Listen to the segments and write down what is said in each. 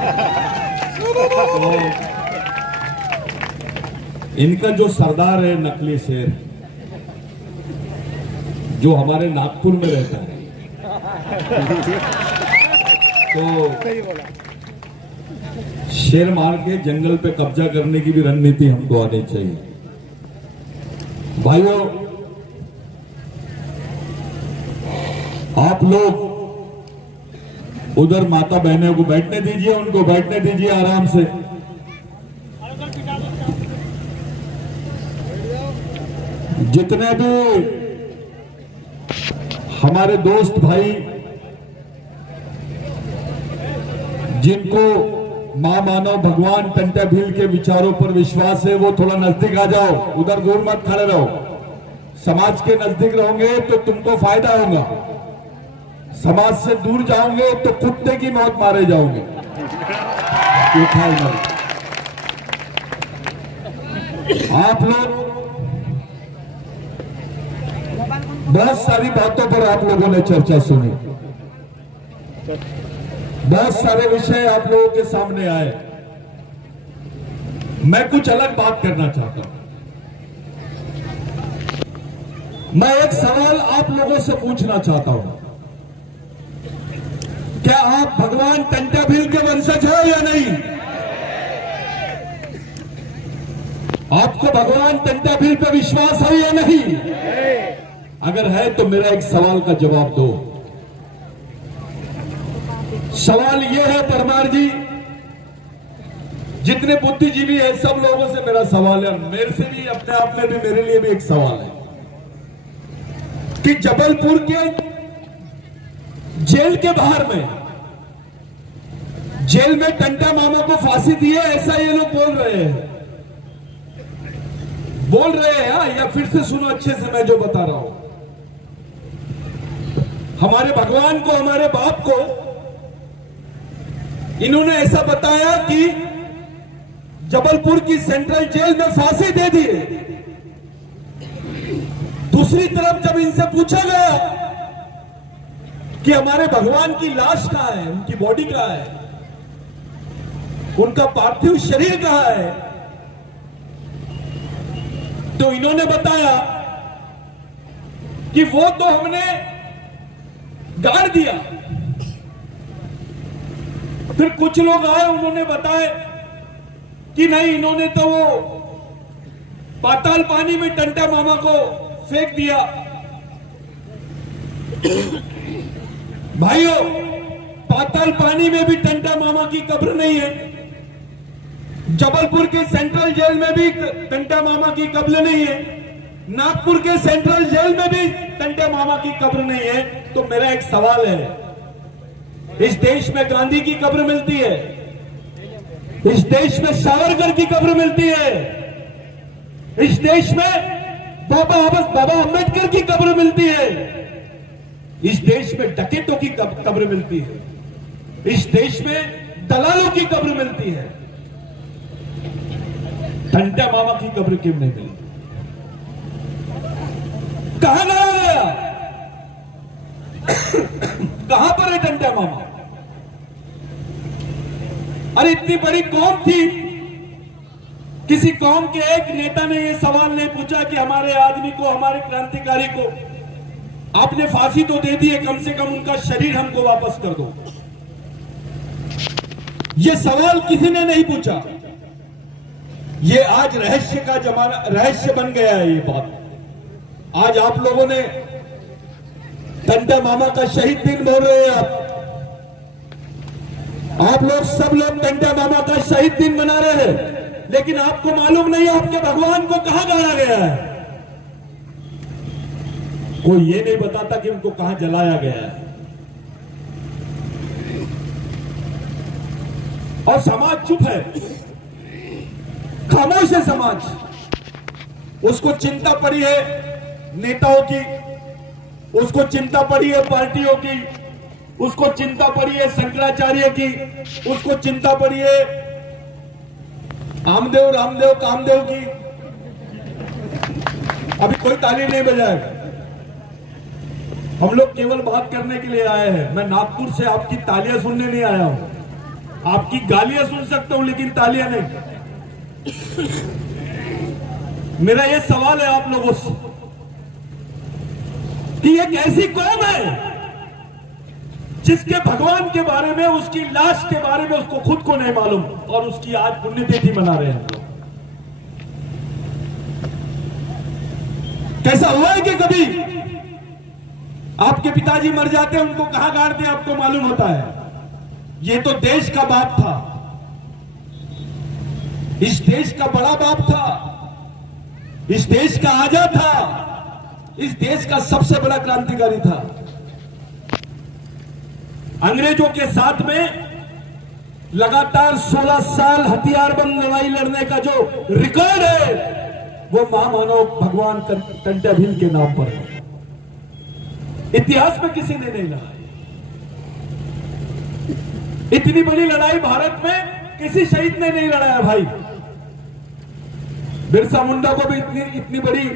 तो इनका जो सरदार है नकली शेर, जो हमारे नागपुर में रहता है, तो शेर मार के जंगल पे कब्जा करने की भी रणनीति हमको आनी चाहिए। भाइयों, आप लोग उधर माता बहनों को बैठने दीजिए, उनको बैठने दीजिए आराम से। जितने भी हमारे दोस्त भाई जिनको मां मानव भगवान टंटा भील के विचारों पर विश्वास है, वो थोड़ा नजदीक आ जाओ, उधर दूर मत खड़े रहो। समाज के नजदीक रहोगे तो तुमको फायदा होगा, समाज से दूर जाओगे तो कुत्ते की मौत मारे जाओगे। आप लोग बहुत सारी बातों पर आप लोगों ने चर्चा सुनी, बहुत सारे विषय आप लोगों के सामने आए। मैं कुछ अलग बात करना चाहता हूं। मैं एक सवाल आप लोगों से पूछना चाहता हूं, क्या आप भगवान टंटा भील के वंशज हो या नहीं? आपको भगवान टंटा भील पे विश्वास है या नहीं? अगर है तो मेरा एक सवाल का जवाब दो। सवाल यह है परमार जी, जितने बुद्धिजीवी हैं सब लोगों से मेरा सवाल है, मेरे से भी, अपने आप में भी मेरे लिए भी एक सवाल है कि जबलपुर के जेल के बाहर में, जेल में टंटा मामा को फांसी दी है, ऐसा ये लोग बोल रहे हैं। या फिर से सुनो अच्छे से मैं जो बता रहा हूं। हमारे भगवान को, हमारे बाप को इन्होंने ऐसा बताया कि जबलपुर की सेंट्रल जेल में फांसी दे दी है। दूसरी तरफ जब इनसे पूछा गया कि हमारे भगवान की लाश कहां है, उनकी बॉडी कहां है, उनका पार्थिव शरीर कहां है, तो इन्होंने बताया कि वो तो हमने गाड़ दिया। फिर कुछ लोग आए, उन्होंने बताया कि नहीं, इन्होंने तो वो पाताल पानी में टंटा मामा को फेंक दिया। भाइयों, पाताल पानी में भी टंटा मामा की कब्र नहीं है, जबलपुर के सेंट्रल जेल में भी टंटा मामा की कब्र नहीं है, नागपुर के सेंट्रल जेल में भी टंटा मामा की कब्र नहीं है। तो मेरा एक सवाल है, इस देश में गांधी की कब्र मिलती है, इस देश में सावरकर की कब्र मिलती है, इस देश में बाबा अंबेडकर की कब्र मिलती है, इस देश में डकैतों की कब्र मिलती है, इस देश में दलालों की कब्र मिलती है। टंटा मामा की कब्र क्यों नहीं मिली? कहां गया? कहां पर है टंटा मामा? अरे इतनी बड़ी कौम थी, किसी कौम के एक नेता ने यह सवाल नहीं पूछा कि हमारे आदमी को, हमारे क्रांतिकारी को आपने फांसी तो दे दी है, कम से कम उनका शरीर हमको वापस कर दो। यह सवाल किसी ने नहीं पूछा। ये आज रहस्य का जमाना, रहस्य बन गया है ये बात। आज आप लोगों ने टंटा मामा का शहीद दिन बोल रहे हैं, आप लोग सब लोग टंटा मामा का शहीद दिन मना रहे हैं, लेकिन आपको मालूम नहीं है आपके भगवान को कहां गाड़ा गया है। कोई ये नहीं बताता कि उनको कहां जलाया गया है। और समाज चुप है, खामोश है समाज। उसको चिंता पड़ी है नेताओं की, उसको चिंता पड़ी है पार्टियों की, उसको चिंता पड़ी है शंकराचार्य की, उसको चिंता पड़ी है आमदेव, रामदेव, कामदेव की। अभी कोई ताली नहीं बजाएगा। हम लोग केवल बात करने के लिए आए हैं। मैं नागपुर से आपकी तालियां सुनने नहीं आया हूं। आपकी गालियां सुन सकता हूं लेकिन तालियां नहीं। मेरा ये सवाल है आप लोगों से कि एक ऐसी कौम है जिसके भगवान के बारे में, उसकी लाश के बारे में उसको खुद को नहीं मालूम, और उसकी आज पुण्यतिथि मना रहे हैं। कैसा हुआ है कि कभी आपके पिताजी मर जाते हैं, उनको कहां गाड़ते हैं आपको मालूम होता है? ये तो देश का बाप था, इस देश का बड़ा बाप था, इस देश का आजा था, इस देश का सबसे बड़ा क्रांतिकारी था। अंग्रेजों के साथ में लगातार 16 साल हथियारबंद लड़ाई लड़ने का जो रिकॉर्ड है वो महामानव भगवान टंट्या भील के नाम पर है। इतिहास में किसी ने नहीं लड़ा। इतनी बड़ी लड़ाई भारत में किसी शहीद ने नहीं लड़ाया भाई। बिरसा मुंडा को भी इतनी बड़ी,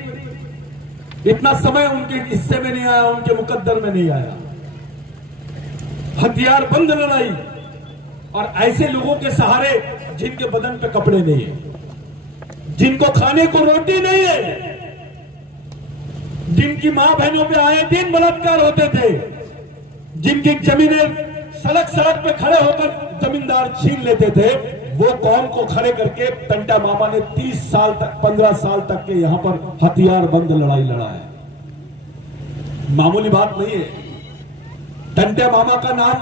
इतना समय उनके हिस्से में नहीं आया, उनके मुकद्दर में नहीं आया। हथियार बंद लड़ाई, और ऐसे लोगों के सहारे जिनके बदन पे कपड़े नहीं है, जिनको खाने को रोटी नहीं है, जिनकी मां बहनों पे आए दिन बलात्कार होते थे, जिनकी जमीनें सड़क सड़क पे खड़े होकर जमींदार छीन लेते थे, वो कौम को खड़े करके टंट्या मामा ने 30 साल तक, 15 साल तक के यहां पर हथियार बंद लड़ाई लड़ा है। मामूली बात नहीं है। टंट्या मामा का नाम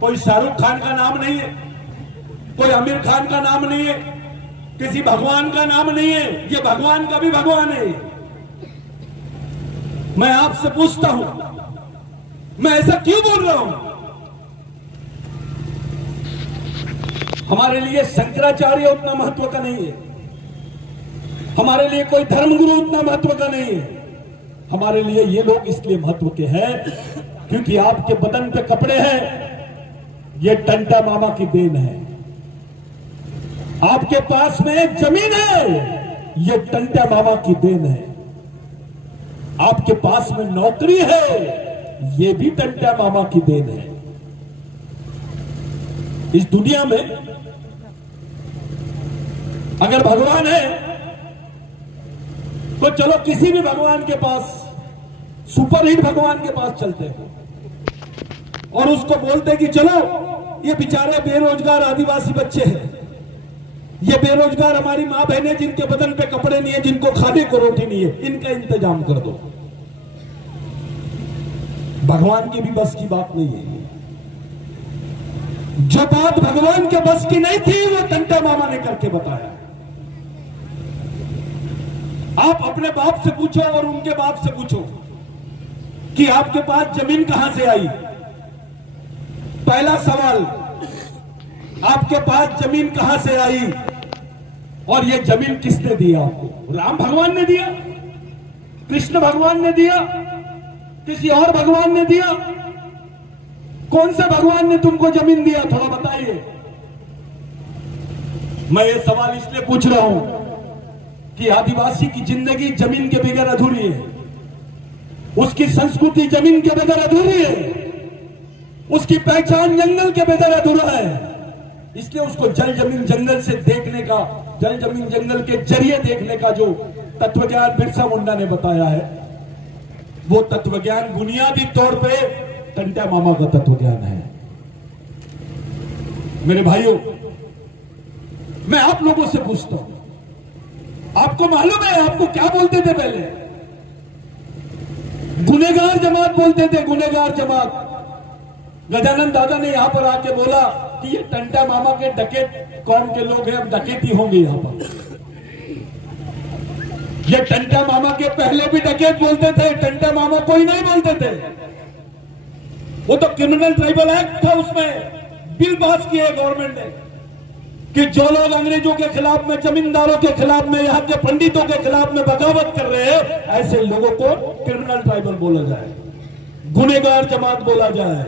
कोई शाहरुख खान का नाम नहीं है, कोई आमिर खान का नाम नहीं है, किसी भगवान का नाम नहीं है। ये भगवान का भी भगवान है। मैं आपसे पूछता हूं, मैं ऐसा क्यों बोल रहा हूं? हमारे लिए शंकराचार्य उतना महत्व का नहीं है, हमारे लिए कोई धर्मगुरु उतना महत्व का नहीं है। हमारे लिए ये लोग इसलिए महत्व के हैं क्योंकि आपके बदन पे कपड़े हैं, ये टंट्या मामा की देन है। आपके पास में जमीन है, ये टंट्या मामा की देन है। आपके पास में नौकरी है, ये भी टंट्या मामा की देन है। इस दुनिया में अगर भगवान है तो चलो किसी भी भगवान के पास, सुपरहिट भगवान के पास चलते हैं और उसको बोलते कि चलो ये बेचारे बेरोजगार आदिवासी बच्चे हैं, ये बेरोजगार हमारी मां बहनें जिनके बदन पे कपड़े नहीं है, जिनको खाने को रोटी नहीं है, इनका इंतजाम कर दो। भगवान की भी बस की बात नहीं है। जो बात भगवान के बस की नहीं थी वो टंट्या मामा ने करके बताया। आप अपने बाप से पूछो और उनके बाप से पूछो कि आपके पास जमीन कहां से आई। पहला सवाल, आपके पास जमीन कहां से आई और ये जमीन किसने दिया आपको? राम भगवान ने दिया, कृष्ण भगवान ने दिया, किसी और भगवान ने दिया? कौन से भगवान ने तुमको जमीन दिया, थोड़ा बताइए। मैं ये सवाल इसलिए पूछ रहा हूं कि आदिवासी की जिंदगी जमीन के बगैर अधूरी है, उसकी संस्कृति जमीन के बगैर अधूरी है, उसकी पहचान जंगल के बगैर अधूरा है। इसलिए उसको जल जमीन जंगल से देखने का, जल जमीन जंगल के जरिए देखने का जो तत्वज्ञान बिरसा मुंडा ने बताया है, वो तत्वज्ञान बुनियादी तौर पे टंट्या मामा का तत्वज्ञान है। मेरे भाइयों, मैं आप लोगों से पूछता हूं, आपको मालूम है आपको क्या बोलते थे पहले? गुनेगार जमात बोलते थे, गुनेगार जमात। गजानन दादा ने यहां पर आके बोला कि ये टंट्या मामा के डकैत कौम के लोग हैं, अब डकैती होंगे यहां पर। ये टंट्या मामा के पहले भी डकैत बोलते थे, टंट्या मामा कोई नहीं बोलते थे। वो तो क्रिमिनल ट्राइबल एक्ट था, उसमें बिल पास किया गवर्नमेंट ने कि जो लोग अंग्रेजों के खिलाफ में, जमींदारों के खिलाफ में, यहाँ के पंडितों के खिलाफ में बगावत कर रहे हैं, ऐसे लोगों को क्रिमिनल ट्राइबल बोला जाए, गुनेगार जमात बोला जाए।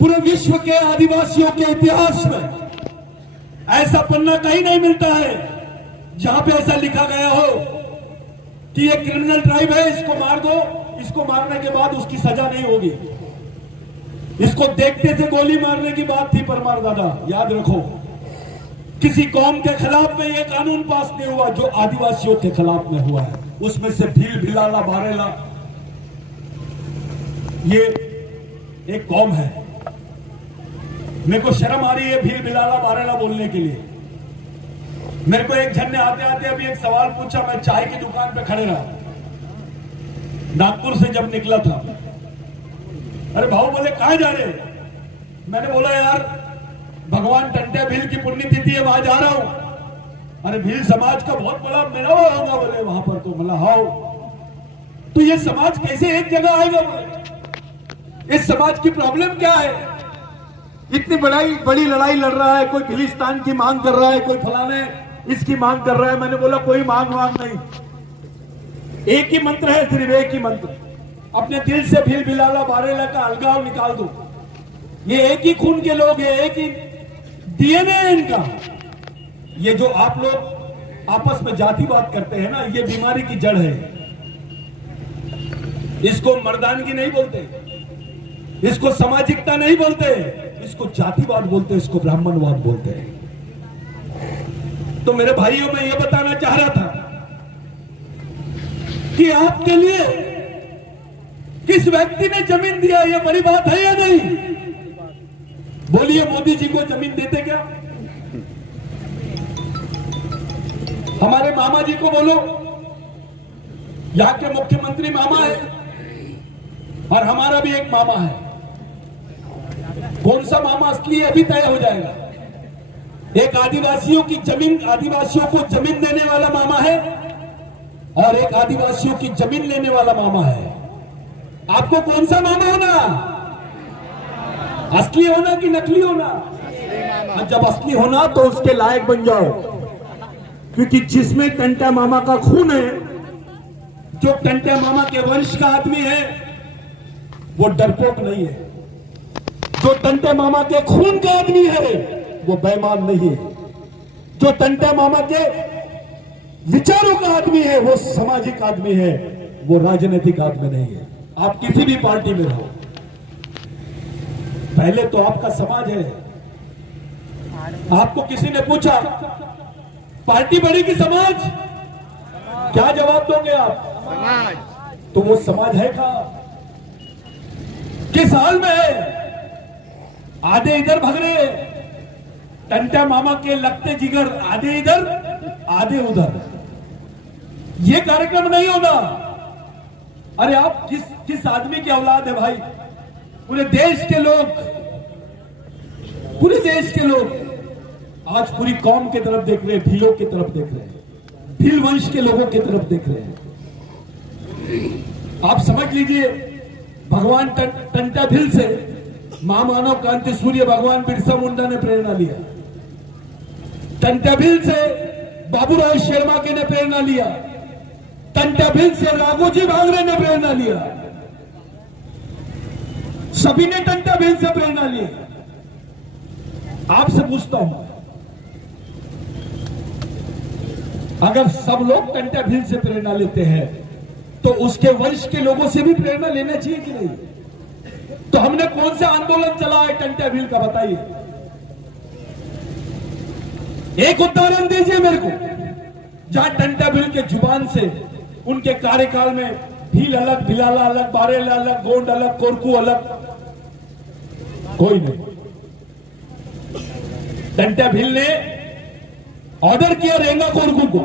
पूरे विश्व के आदिवासियों के इतिहास में ऐसा पन्ना कहीं नहीं मिलता है जहां पे ऐसा लिखा गया हो कि ये क्रिमिनल ट्राइब है, इसको मार दो, इसको मारने के बाद उसकी सजा नहीं होगी। इसको देखते थे गोली मारने की बात थी परमार दादा, याद रखो। किसी कौम के खिलाफ में यह कानून पास नहीं हुआ जो आदिवासियों के खिलाफ में हुआ है। उसमें से भील भिलाला बारेला, ये एक कौम है। मेरे को शर्म आ रही है भील भिलाला बारेला बोलने के लिए। मेरे को एक जन ने आते आते अभी एक सवाल पूछा, मैं चाय की दुकान पे खड़े रहा नागपुर से जब निकला था। अरे भाऊ बोले कहां जा रहे? मैंने बोला यार भगवान टंट्या भील की पुण्यतिथि है, वहां जा रहा हूं। अरे भील समाज का बहुत बड़ा मेला होगा बोले वहां पर। तो मतलब हाउ, तो ये समाज कैसे एक जगह आएगा बोले? इस समाज की प्रॉब्लम क्या है? इतनी बड़ी लड़ाई लड़ रहा है, कोई फिलिस्तान की मांग कर रहा है, कोई फलाने इसकी मांग कर रहा है। मैंने बोला कोई मांग नहीं, एक ही मंत्र है, सिर्फ एक ही मंत्र। अपने दिल से भील भिलाला बारेला का अलगाव निकाल दो। ये एक ही खून के लोग हैं, एक ही डीएनए है इनका। ये जो आप लोग आपस में जातिवाद करते हैं ना, ये बीमारी की जड़ है। इसको मर्दानगी नहीं बोलते, इसको सामाजिकता नहीं बोलते, इसको जातिवाद बोलते, इसको ब्राह्मणवाद बोलते हैं। तो मेरे भाइयों, मैं ये बताना चाह रहा था कि आपके लिए किस व्यक्ति ने जमीन दिया, ये बड़ी बात है या नहीं? बोलिए, मोदी जी को जमीन देते क्या? हमारे मामा जी को बोलो, यहां के मुख्यमंत्री मामा है और हमारा भी एक मामा है। कौन सा मामा असली है अभी तय हो जाएगा। एक आदिवासियों की जमीन, आदिवासियों को जमीन देने वाला मामा है और एक आदिवासियों की जमीन लेने वाला मामा है। आपको कौन सा मामा होना? असली होना कि नकली होना? जब असली होना तो उसके लायक बन जाओ, क्योंकि जिसमें टंट्या मामा का खून है, जो टंट्या मामा के वंश का आदमी है, वो डरपोक नहीं है। जो टंट्या मामा के खून का आदमी है, वो बेईमान नहीं है। जो टंट्या मामा के विचारों का आदमी है, वो सामाजिक आदमी है, वो राजनीतिक आदमी नहीं है। आप किसी भी पार्टी में रहो, पहले तो आपका समाज है। आपको किसी ने पूछा पार्टी बड़ी कि समाज, क्या जवाब दोगे आप? समाज। तो वो समाज है कहां? किस हाल में है? आधे इधर भग रहे, टंट्या मामा के लगते जिगर आधे इधर आधे उधर। ये कार्यक्रम नहीं होगा। अरे आप किस आदमी की औलाद है भाई? पूरे देश के लोग आज पूरी कौम की तरफ देख रहे हैं, भीलों की तरफ देख रहे हैं, भील वंश के लोगों की तरफ देख रहे हैं। आप समझ लीजिए, भगवान टंट्या भील से महामानव क्रांति सूर्य भगवान बिरसा मुंडा ने प्रेरणा लिया। टंट्या भील से बाबूराव शेरमाके ने प्रेरणा लिया। टंट्या भील से राघोजी भांगरे ने प्रेरणा लिया। सभी ने टंट्या भील से प्रेरणा ली। आपसे पूछता हूं, अगर सब लोग टंट्या भील से प्रेरणा लेते हैं तो उसके वंश के लोगों से भी प्रेरणा लेना चाहिए कि नहीं? तो हमने कौन सा आंदोलन चला है टंट्या भील का, बताइए। एक उदाहरण दीजिए मेरे को, जहां टंट्या भील के जुबान से उनके कार्यकाल में भील अलग, भिलाला अलग, बारेला अलग, गोंड अलग, कोरकू अलग, कोई नहीं। टंट्या भील ने ऑर्डर किया रेंगा कोरकू को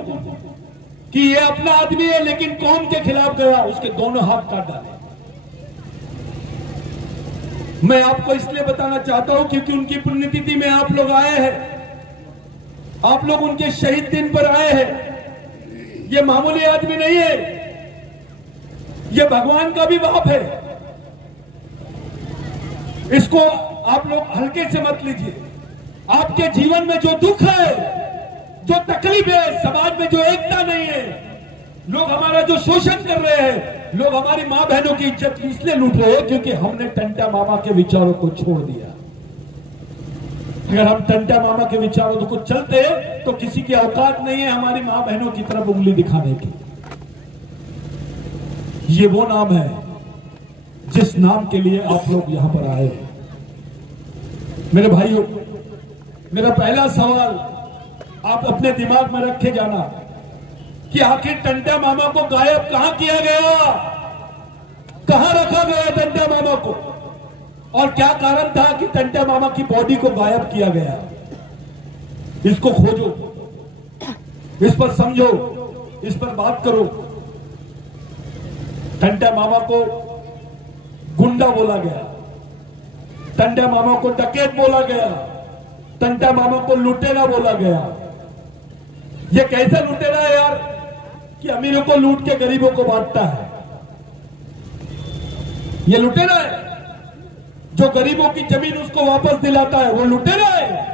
कि ये अपना आदमी है लेकिन कौम के खिलाफ गया, उसके दोनों हाथ काट डाले। मैं आपको इसलिए बताना चाहता हूं क्योंकि उनकी पुण्यतिथि में आप लोग आए हैं, आप लोग उनके शहीद दिन पर आए हैं। ये मामूली आदमी नहीं है, ये भगवान का भी बाप है। इसको आप लोग हल्के से मत लीजिए। आपके जीवन में जो दुख है, जो तकलीफ है, समाज में जो एकता नहीं है, लोग हमारा जो शोषण कर रहे हैं, लोग हमारी मां बहनों की इज्जत इसलिए लूट रहे हैं क्योंकि हमने टंट्या मामा के विचारों को छोड़ दिया। अगर हम टंट्या मामा के विचारों को चलते तो किसी की औकात नहीं है हमारी मां बहनों की तरफ उंगली दिखाने की। ये वो नाम है जिस नाम के लिए आप लोग यहां पर आए। मेरे भाइयों, मेरा पहला सवाल आप अपने दिमाग में रखे जाना कि आखिर टंटा मामा को गायब कहां किया गया, कहां रखा गया टंटा मामा को, और क्या कारण था कि टंटा मामा की बॉडी को गायब किया गया। इसको खोजो, इस पर समझो, इस पर बात करो। टंटा मामा को गुंडा बोला गया, टंटा मामा को डकैत बोला गया, टंटा मामा को लुटेरा बोला गया। ये कैसा लुटेरा है यार कि अमीरों को लूट के गरीबों को बांटता है। ये लुटेरा है जो गरीबों की जमीन उसको वापस दिलाता है, वो लुटेरा है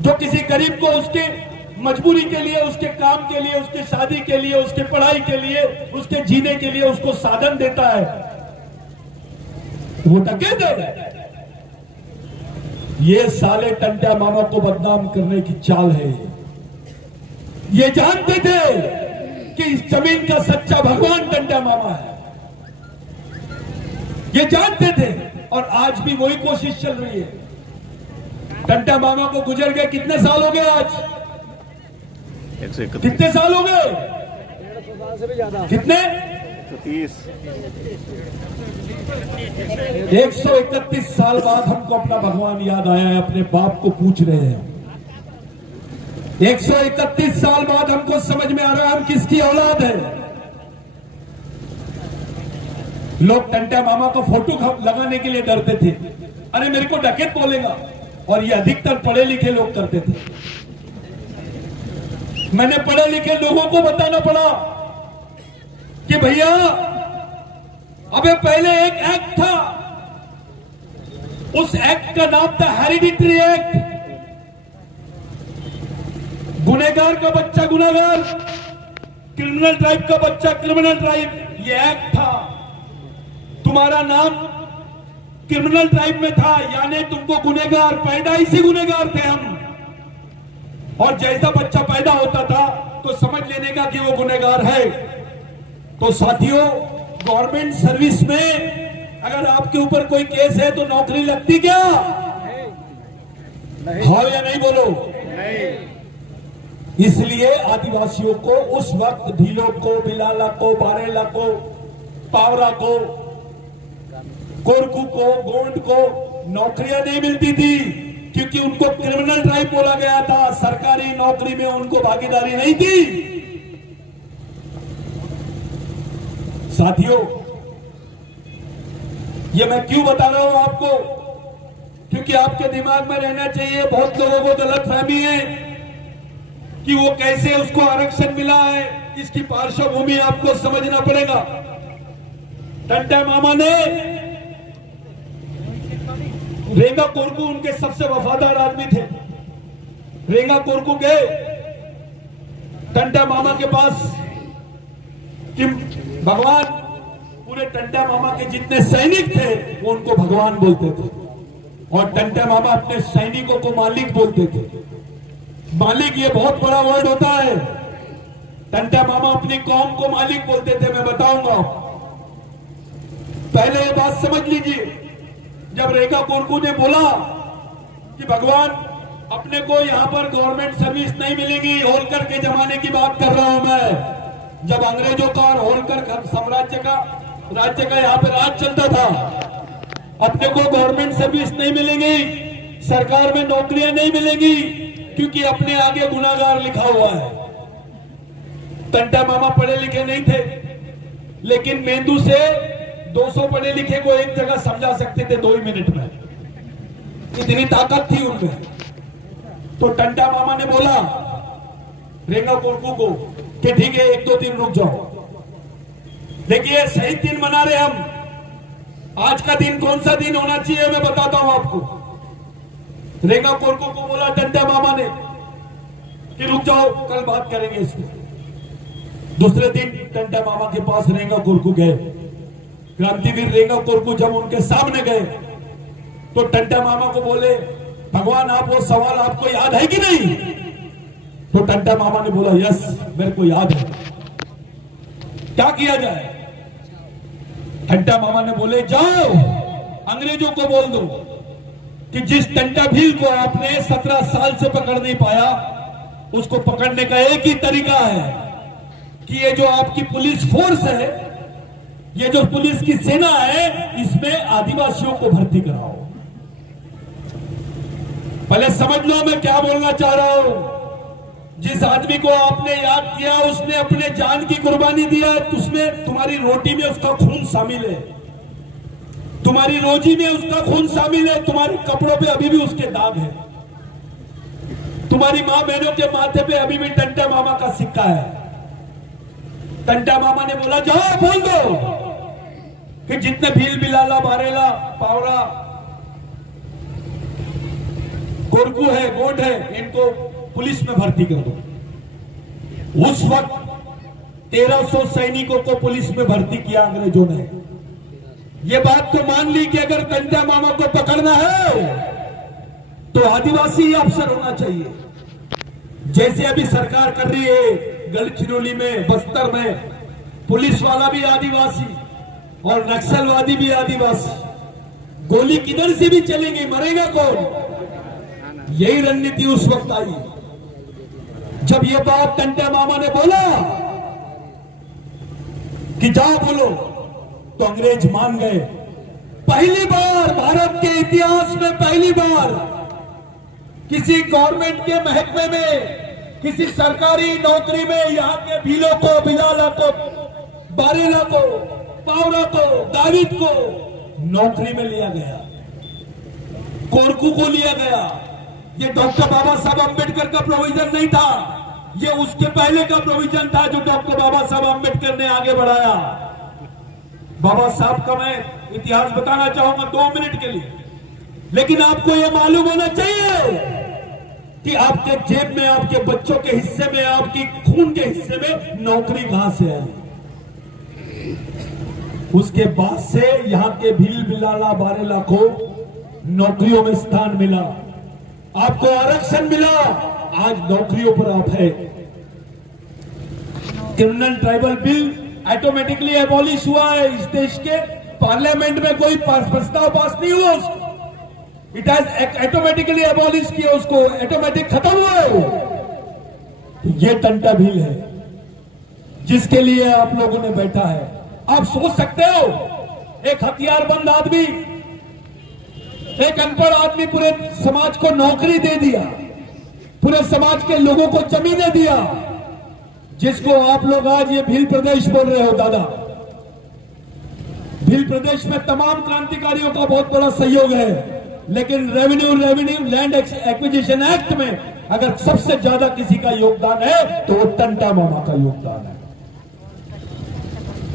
जो किसी गरीब को उसके मजबूरी के लिए, उसके काम के लिए, उसके शादी के लिए, उसके पढ़ाई के लिए, उसके जीने के लिए उसको साधन देता है, वो डकैत है। ये साले टंटा मामा को बदनाम करने की चाल है। ये जानते थे कि इस जमीन का सच्चा भगवान टंटा मामा है, ये जानते थे, और आज भी वही कोशिश चल रही है। टंटा मामा को गुजर गए कितने साल हो गए आज, कितने साल हो गए, 150 साल से भी ज्यादा, कितने 131 साल बाद हमको अपना भगवान याद आया है। अपने बाप को पूछ रहे हैं, 131 साल बाद हमको समझ में आ रहा है हम किसकी औलाद है। लोग टंटा मामा को फोटो लगाने के लिए डरते थे, अरे मेरे को डकैत बोलेगा, और ये अधिकतर पढ़े लिखे लोग करते थे। मैंने पढ़े लिखे लोगों को बताना पड़ा कि भैया अबे पहले एक एक्ट था, उस एक्ट का नाम था हेरिडिटरी एक्ट। गुनहगार का बच्चा गुनहगार, क्रिमिनल ट्राइब का बच्चा क्रिमिनल ट्राइब, ये एक्ट था। तुम्हारा नाम क्रिमिनल ट्राइब में था, यानी तुमको गुनहगार, पैदाइशी गुनहगार थे हम, और जैसा बच्चा पैदा होता था तो समझ लेने का कि वो गुनहगार है। तो साथियों, गवर्नमेंट सर्विस में अगर आपके ऊपर कोई केस है तो नौकरी लगती क्या? हाँ या नहीं बोलो? नहीं। इसलिए आदिवासियों को उस वक्त ढीलों को, बिलाला को, बारेला को, पावरा को, कोरकू को, गोंड को नौकरियां नहीं मिलती थी, क्योंकि उनको क्रिमिनल ट्राइब बोला गया था। सरकारी नौकरी में उनको भागीदारी नहीं थी। साथियों, ये मैं क्यों बता रहा हूं आपको, क्योंकि आपके दिमाग में रहना चाहिए। बहुत लोगों को गलतफहमी है कि वो कैसे उसको आरक्षण मिला है, इसकी पार्श्वभूमि आपको समझना पड़ेगा। टंटा मामा ने, रेंगा कोरकू उनके सबसे वफादार आदमी थे। रेंगा कोरकू गए टंटा मामा के पास कि भगवान, पूरे टंटा मामा के जितने सैनिक थे वो उनको भगवान बोलते थे, और टंटा मामा अपने सैनिकों को मालिक बोलते थे। मालिक ये बहुत बड़ा वर्ड होता है। टंटा मामा अपनी कौम को मालिक बोलते थे, मैं बताऊंगा। पहले ये बात समझ लीजिए, जब रेखा कोरकू ने बोला कि भगवान अपने को यहां पर गवर्नमेंट सर्विस नहीं मिलेगी, होलकर के जमाने की बात कर रहा हूं मैं, जब अंग्रेजों का और होलकर साम्राज्य का, राज्य का यहां पे राज चलता था, अपने को गवर्नमेंट सर्विस नहीं मिलेगी, सरकार में नौकरियां नहीं मिलेगी, क्योंकि अपने आगे गुनाहगार लिखा हुआ है। टंटा मामा पढ़े लिखे नहीं थे, लेकिन मेंदू से 200 पढ़े लिखे को एक जगह समझा सकते थे 2 ही मिनट में, इतनी ताकत थी उनमें। तो टंटा मामा ने बोला रेंगा कोरकू को कि ठीक है, 1-2 दिन रुक जाओ। देखिए, शहीद दिन मना रहे हम। आज का दिन कौन सा दिन होना चाहिए मैं बताता हूं आपको। रेंगा कोरकू को बोला टंटा मामा ने कि रुक जाओ, कल बात करेंगे इसको। दूसरे दिन टंटा मामा के पास रेंगा कोरकू गए। क्रांतिवीर रेंगा कोरकू जब उनके सामने गए तो टंटा मामा को बोले, भगवान आप वो सवाल आपको याद है कि नहीं? तो टंटा मामा ने बोला, यस मेरे को याद है, क्या किया जाए? टंटा मामा ने बोले, जाओ अंग्रेजों को बोल दो कि जिस टंटा भील को आपने 17 साल से पकड़ नहीं पाया, उसको पकड़ने का एक ही तरीका है कि ये जो आपकी पुलिस फोर्स है, ये जो पुलिस की सेना है, इसमें आदिवासियों को भर्ती कराओ। पहले समझ लो मैं क्या बोलना चाह रहा हूं। जिस आदमी को आपने याद किया, उसने अपने जान की कुर्बानी दिया है, उसमें तुम्हारी रोटी में उसका खून शामिल है, तुम्हारी रोजी में उसका खून शामिल है, तुम्हारे कपड़ों पे अभी भी उसके दाग है, तुम्हारी मां बहनों के माथे पे अभी भी टंटा मामा का सिक्का है। टंटा मामा ने बोला जाओ बोल दो कि जितने भील बिलाला बारेला पावरा गोरकू है, गोड है, इनको पुलिस में भर्ती कर दो। उस वक्त 1300 सैनिकों को पुलिस में भर्ती किया अंग्रेजों ने। ये बात तो मान ली कि अगर टंटा मामा को पकड़ना है तो आदिवासी ही अफसर होना चाहिए, जैसे अभी सरकार कर रही है। गढ़चिरौली में, बस्तर में पुलिस वाला भी आदिवासी और नक्सलवादी भी आदिवासी। गोली किधर से भी चलेगी, मरेगा कौन? यही रणनीति उस वक्त आई। जब ये बात टंटा मामा ने बोला कि जाओ बोलो, तो अंग्रेज मान गए। पहली बार भारत के इतिहास में, पहली बार किसी गवर्नमेंट के महकमे में, किसी सरकारी नौकरी में यहां के भीलों को, बिलाला को, बारेला को, पावरा को, दाविद को नौकरी में लिया गया, कोरकू को लिया गया। ये डॉक्टर बाबा साहब अंबेडकर का प्रोविजन नहीं था, ये उसके पहले का प्रोविजन था जो डॉक्टर बाबा साहब अंबेडकर ने आगे बढ़ाया। बाबा साहब का मैं इतिहास बताना चाहूंगा 2 मिनट के लिए, लेकिन आपको यह मालूम होना चाहिए कि आपके जेब में, आपके बच्चों के हिस्से में, आपकी खून के हिस्से में नौकरी कहां से आई। उसके बाद से यहां के भील बिलाला बारेला को नौकरियों में स्थान मिला, आपको आरक्षण मिला, आज नौकरियों पर आप है। Criminal tribal bill automatically abolish हुआ है। इस देश के पार्लियामेंट में कोई प्रस्ताव पास नहीं हुआ, उसको इट हैज ऑटोमेटिकली एबॉलिश किया, उसको ऑटोमेटिक खत्म हुआ है। ये टंटा भील है जिसके लिए आप लोगों ने बैठा है। आप सोच सकते हो, एक हथियारबंद आदमी, एक अनपढ़ आदमी पूरे समाज को नौकरी दे दिया, पूरे समाज के लोगों को जमीनें दिया, जिसको आप लोग आज ये भील प्रदेश बोल रहे हो। दादा, भील प्रदेश में तमाम क्रांतिकारियों का बहुत बड़ा सहयोग है, लेकिन रेवेन्यू लैंड एक्विजिशन एक्ट में अगर सबसे ज्यादा किसी का योगदान है तो वो टंटा मामा का योगदान है।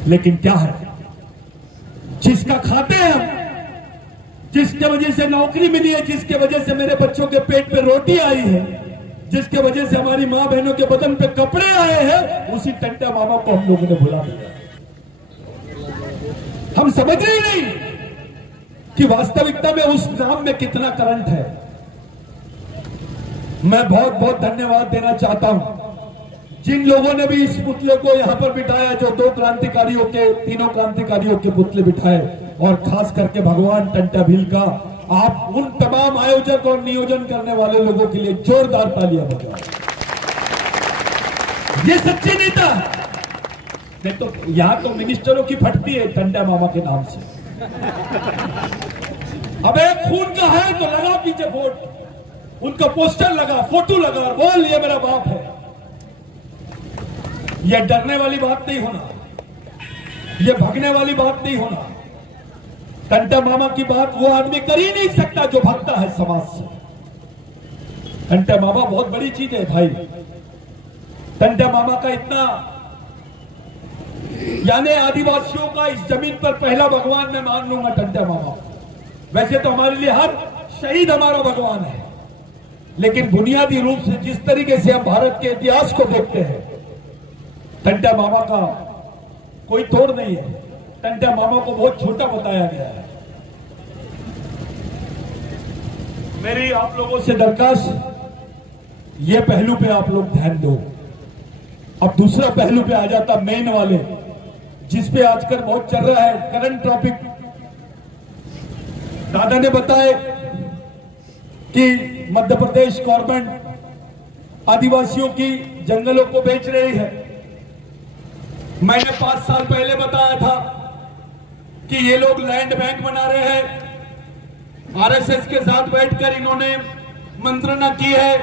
लेकिन क्या है, जिसका खाते हैं हम, जिसके वजह से नौकरी मिली है, जिसके वजह से मेरे बच्चों के पेट पे रोटी आई है, जिसके वजह से हमारी मां बहनों के बदन पे कपड़े आए हैं, उसी टंटा मामा को हम लोगों ने भुला दिया। हम समझ रहे नहीं कि वास्तविकता में उस नाम में कितना करंट है। मैं बहुत बहुत धन्यवाद देना चाहता हूं जिन लोगों ने भी इस पुतले को यहां पर बिठाया, जो 2 क्रांतिकारियों के, 3 क्रांतिकारियों के पुतले बिठाए, और खास करके भगवान टंटा भील का। आप उन तमाम आयोजक और नियोजन करने वाले लोगों के लिए जोरदार तालियां बजाएं। ये सच्चे नेता नहीं तो यहां तो मिनिस्टरों की फटती है टंटा मामा के नाम से। अबे खून का है तो लगा पीछे वोट, उनका पोस्टर लगा, फोटो लगा और बोल ये मेरा बाप है। यह डरने वाली बात नहीं होना, यह भगने वाली बात नहीं होना। टंटा मामा की बात वो आदमी कर ही नहीं सकता जो भागता है समाज से। टंटा मामा बहुत बड़ी चीज है भाई। टंटा मामा का इतना, यानी आदिवासियों का इस जमीन पर पहला भगवान मैं मान लूंगा टंटा मामा। वैसे तो हमारे लिए हर शहीद हमारा भगवान है, लेकिन बुनियादी रूप से जिस तरीके से हम भारत के इतिहास को देखते हैं, टंटा मामा का कोई तोड़ नहीं है। टंटा मामा को बहुत छोटा बताया गया है। मेरी आप लोगों से दरखास्त, ये पहलू पे आप लोग ध्यान दो। अब दूसरा पहलू पे आ जाता, मेन वाले, जिसपे आजकल बहुत चल रहा है, करंट टॉपिक। दादा ने बताया कि मध्य प्रदेश गवर्नमेंट आदिवासियों की जंगलों को बेच रही है। मैंने 5 साल पहले बताया था कि ये लोग लैंड बैंक बना रहे हैं। आरएसएस के साथ बैठकर इन्होंने मंत्रणा की है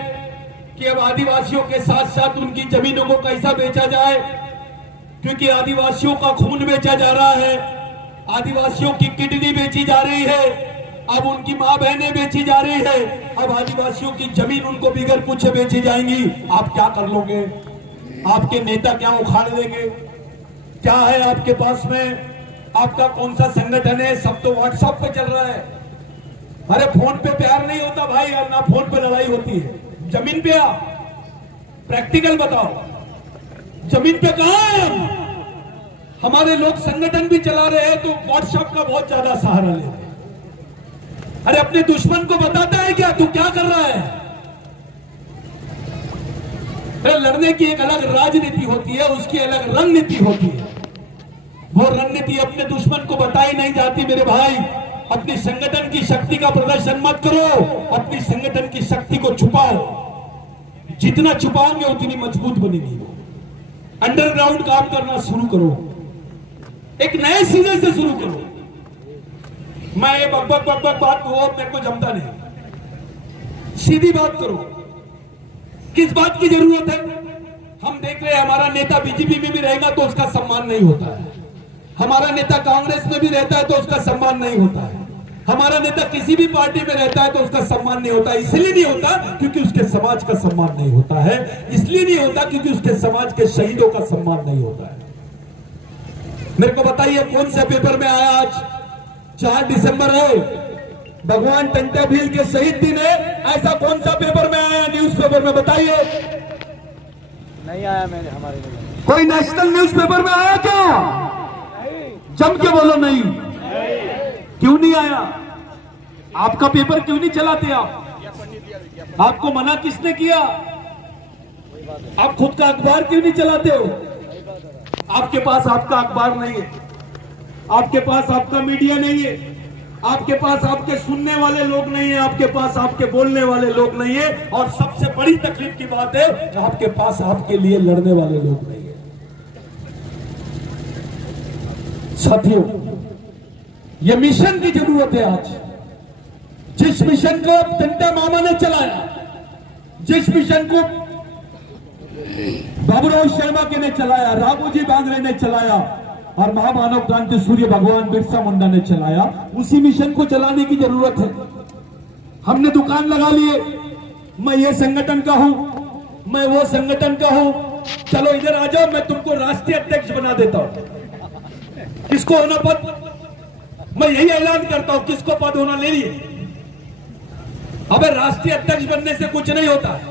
कि अब आदिवासियों के साथ साथ उनकी जमीनों को कैसा बेचा जाए, क्योंकि आदिवासियों का खून बेचा जा रहा है, आदिवासियों की किडनी बेची जा रही है, अब उनकी मां बहनें बेची जा रही है, अब आदिवासियों की जमीन उनको बिगर पूछे बेची जाएंगी। आप क्या कर लोगे? आपके नेता क्या उखाड़ देंगे? क्या है आपके पास में? आपका कौन सा संगठन है? सब तो व्हाट्सएप पे चल रहा है। अरे फोन पे प्यार नहीं होता भाई, और ना फोन पे लड़ाई होती है। जमीन पे आ, प्रैक्टिकल बताओ, जमीन पे कहां है हम? हमारे लोग संगठन भी चला रहे हैं तो व्हाट्सएप का बहुत ज्यादा सहारा लेते हैं। अरे अपने दुश्मन को बताता है क्या तू क्या कर रहा है? अरे लड़ने की एक अलग राजनीति होती है, उसकी अलग रणनीति होती है। वो रणनीति अपने दुश्मन को बताई नहीं जाती मेरे भाई। अपनी संगठन की शक्ति का प्रदर्शन मत करो, अपनी संगठन की शक्ति को छुपाओ। जितना छुपाओगे उतनी मजबूत बनेगी। अंडरग्राउंड काम करना शुरू करो, एक नए सिरे से शुरू करो। मैं ये बकबक बात वो मेरे को जमता नहीं। सीधी बात करो। किस बात की जरूरत है? हम देख रहे हैं हमारा नेता बीजेपी में भी रहेगा तो उसका सम्मान नहीं होता है, हमारा नेता कांग्रेस में भी रहता है तो उसका सम्मान नहीं होता है, हमारा नेता किसी भी पार्टी में रहता है तो उसका सम्मान नहीं होता। इसलिए नहीं होता क्योंकि उसके समाज का सम्मान नहीं होता है, इसलिए नहीं होता क्योंकि उसके समाज के शहीदों का सम्मान नहीं होता है। मेरे को बताइए कौन से पेपर में आया? आज 4 दिसंबर है, भगवान टंटा भील के शहीद दिन है, ऐसा कौन सा पेपर में आया? न्यूज पेपर में बताइए। नहीं आया मैंने, हमारे में कोई नेशनल न्यूज पेपर में आया क्या? जम के बोलो नहीं। क्यों नहीं आया? आपका पेपर क्यों नहीं चलाते आप? आपको मना किसने किया? आप खुद का अखबार क्यों नहीं चलाते हो? आपके पास आपका अखबार नहीं है, आपके पास आपका मीडिया नहीं है, आपके पास आपके सुनने वाले लोग नहीं है, आपके पास आपके बोलने वाले लोग नहीं है, और सबसे बड़ी तकलीफ की बात है आपके पास आपके लिए लड़ने वाले लोग नहीं है। साथियों, यह मिशन की जरूरत है आज। जिस मिशन को टंटा मामा ने चलाया, जिस मिशन को बाबूराव शर्मा के ने चलाया, राघोजी बांगरे ने चलाया और महामानव क्रांति सूर्य भगवान बिरसा मुंडा ने चलाया, उसी मिशन को चलाने की जरूरत है। हमने दुकान लगा लिए, मैं ये संगठन का हूं, मैं वो संगठन का हूं, चलो इधर आ जाओ, मैं तुमको राष्ट्रीय अध्यक्ष बना देता हूं। किसको होना पद? मैं यही ऐलान करता हूं, किसको पद होना ले लिए। अबे राष्ट्रीय अध्यक्ष बनने से कुछ नहीं होता है।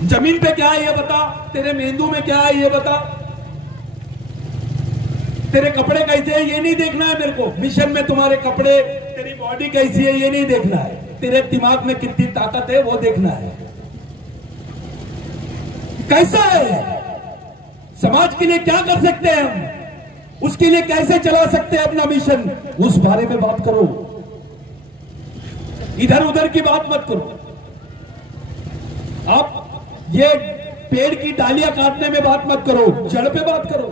जमीन पे क्या है ये बता, तेरे मेंदू में क्या है ये बता, तेरे कपड़े कैसे है ये नहीं देखना है मेरे को। मिशन में तुम्हारे कपड़े, तेरी बॉडी कैसी है ये नहीं देखना है, तेरे दिमाग में कितनी ताकत है वो देखना है। कैसा है, समाज के लिए क्या कर सकते हैं हम, उसके लिए कैसे चला सकते हैं अपना मिशन, उस बारे में बात करो। इधर उधर की बात मत करो। आप ये पेड़ की डालियां काटने में बात मत करो, जड़ पे बात करो।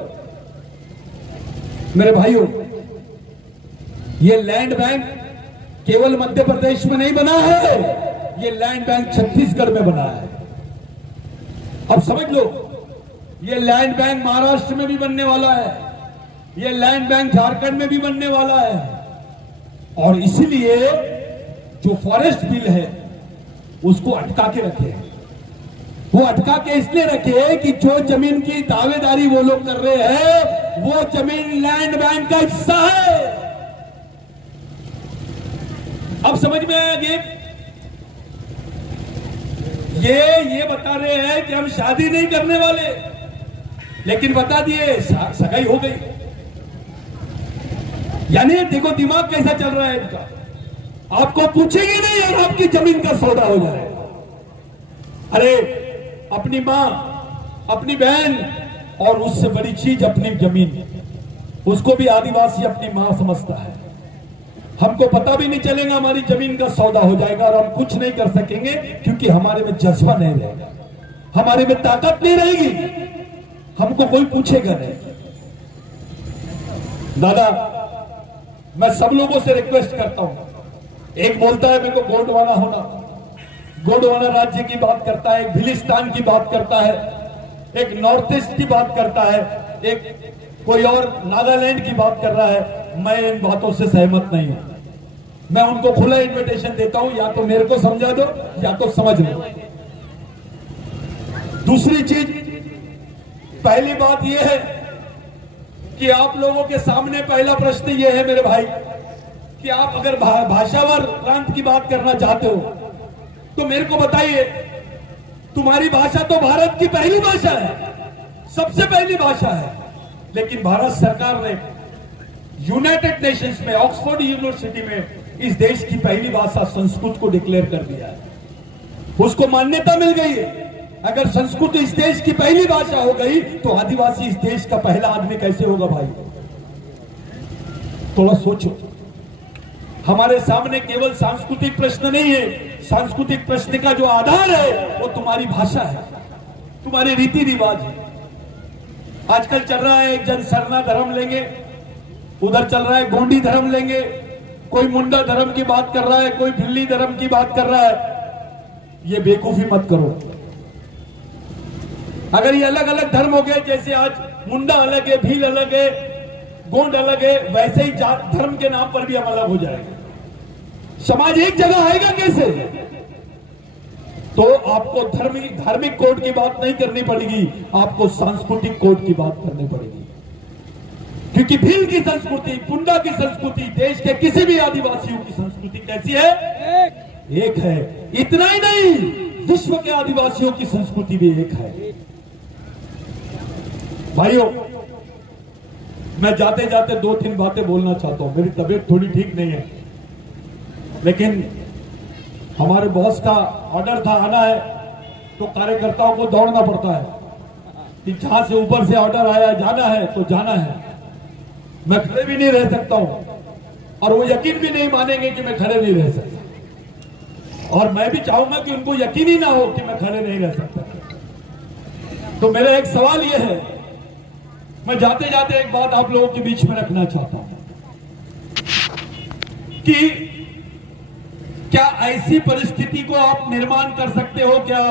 मेरे भाइयों, ये लैंड बैंक केवल मध्य प्रदेश में नहीं बना है, ये लैंड बैंक छत्तीसगढ़ में बना है। अब समझ लो, ये लैंड बैंक महाराष्ट्र में भी बनने वाला है, ये लैंड बैंक झारखंड में भी बनने वाला है। और इसलिए जो फॉरेस्ट बिल है उसको अटका के रखे हैं। वो अटका के इसलिए रखे कि जो जमीन की दावेदारी वो लोग कर रहे हैं वो जमीन लैंड बैंक का हिस्सा है। अब समझ में आया ये बता रहे हैं कि हम शादी नहीं करने वाले, लेकिन बता दिए सगाई हो गई। यानी देखो दिमाग कैसा चल रहा है इनका। आपको पूछेंगे नहीं और आपकी जमीन का सौदा हो जाएगा। अरे अपनी मां, अपनी बहन और उससे बड़ी चीज अपनी जमीन, उसको भी आदिवासी अपनी मां समझता है। हमको पता भी नहीं चलेगा, हमारी जमीन का सौदा हो जाएगा और हम कुछ नहीं कर सकेंगे, क्योंकि हमारे में जज्बा नहीं रहेगा, हमारे में ताकत नहीं रहेगी, हमको कोई पूछेगा नहीं। दादा, मैं सब लोगों से रिक्वेस्ट करता हूं, एक बोलता है मेरे को गोंडवाना होना, गोंडवाना राज्य की बात करता है, एक भिलिस्तान की बात करता है, एक नॉर्थ ईस्ट की बात करता है, एक कोई और नागालैंड की बात कर रहा है। मैं इन बातों से सहमत नहीं हूं। मैं उनको खुला इन्विटेशन देता हूं, या तो मेरे को समझा दो या तो समझ लो। दूसरी चीज, पहली बात यह है कि आप लोगों के सामने पहला प्रश्न यह है मेरे भाई, कि आप अगर भाषावर प्रांत की बात करना चाहते हो तो मेरे को बताइए, तुम्हारी भाषा तो भारत की पहली भाषा है, सबसे पहली भाषा है, लेकिन भारत सरकार ने यूनाइटेड नेशंस में ऑक्सफोर्ड यूनिवर्सिटी में इस देश की पहली भाषा संस्कृत को डिक्लेयर कर दिया है, उसको मान्यता मिल गई है। अगर संस्कृत इस देश की पहली भाषा हो गई तो आदिवासी इस देश का पहला आदमी कैसे होगा भाई? थोड़ा सोचो। हमारे सामने केवल सांस्कृतिक प्रश्न नहीं है, सांस्कृतिक प्रश्न का जो आधार है वो तुम्हारी भाषा है, तुम्हारे रीति रिवाज है। आजकल चल रहा है एक जन सरना धर्म लेंगे, उधर चल रहा है गोंडी धर्म लेंगे, कोई मुंडा धर्म की बात कर रहा है, कोई भिल्ली धर्म की बात कर रहा है। ये बेवकूफी मत करो। अगर ये अलग अलग धर्म हो गए, जैसे आज मुंडा अलग है, भील अलग है, गोंड अलग है, वैसे ही जात धर्म के नाम पर भी हम अलग हो जाएंगे। समाज एक जगह आएगा कैसे? तो आपको धार्मिक कोड की बात नहीं करनी पड़ेगी, आपको सांस्कृतिक कोड की बात करनी पड़ेगी। क्योंकि भील की संस्कृति, पुंडा की संस्कृति, देश के किसी भी आदिवासियों की संस्कृति कैसी है? एक है। इतना ही नहीं, विश्व के आदिवासियों की संस्कृति भी एक है। भाइयों, मैं जाते जाते 2-3 बातें बोलना चाहता हूं। मेरी तबीयत थोड़ी ठीक नहीं है, लेकिन हमारे बॉस का ऑर्डर था आना है, तो कार्यकर्ताओं को दौड़ना पड़ता है कि जहां से ऊपर से ऑर्डर आया जाना है तो जाना है। मैं खड़े भी नहीं रह सकता हूं, और वो यकीन भी नहीं मानेंगे कि मैं खड़े नहीं रह सकता, और मैं भी चाहूंगा कि उनको यकीन ही ना हो कि मैं खड़े नहीं रह सकता। तो मेरा एक सवाल यह है, मैं जाते जाते एक बात आप लोगों के बीच में रखना चाहता हूं कि क्या ऐसी परिस्थिति को आप निर्माण कर सकते हो क्या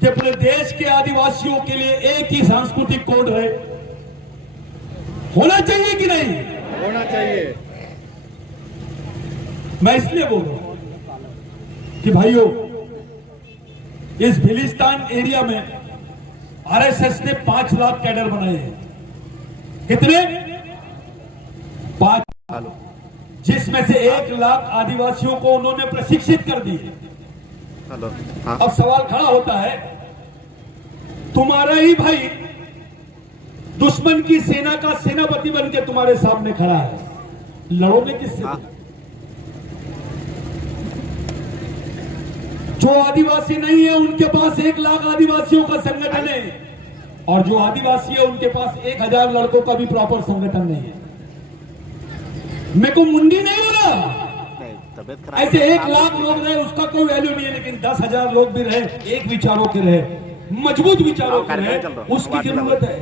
कि अपने देश के आदिवासियों के लिए एक ही सांस्कृतिक कोड रहे? होना चाहिए कि नहीं? होना चाहिए। मैं इसलिए बोल रहा हूं कि भाइयों, इस भिलिस्तान एरिया में आरएसएस ने 5 लाख कैडर बनाए हैं। कितने? 5, जिसमें से 1 लाख आदिवासियों को उन्होंने प्रशिक्षित कर दिए। हाँ। अब सवाल खड़ा होता है, तुम्हारा ही भाई दुश्मन की सेना का सेनापति बन के तुम्हारे सामने खड़ा है, लड़ोगे किससे? हाँ। जो आदिवासी नहीं है उनके पास 1 लाख आदिवासियों का संगठन है, और जो आदिवासी है उनके पास 1000 लड़कों का भी प्रॉपर संगठन नहीं है। मेरे को मुंडी नहीं हो रहा। ऐसे 1 लाख लोग रहे उसका कोई वैल्यू नहीं है, लेकिन 10,000 लोग भी रहे, एक विचारों के रहे, मजबूत विचारों के रहे, उसकी जरूरत है।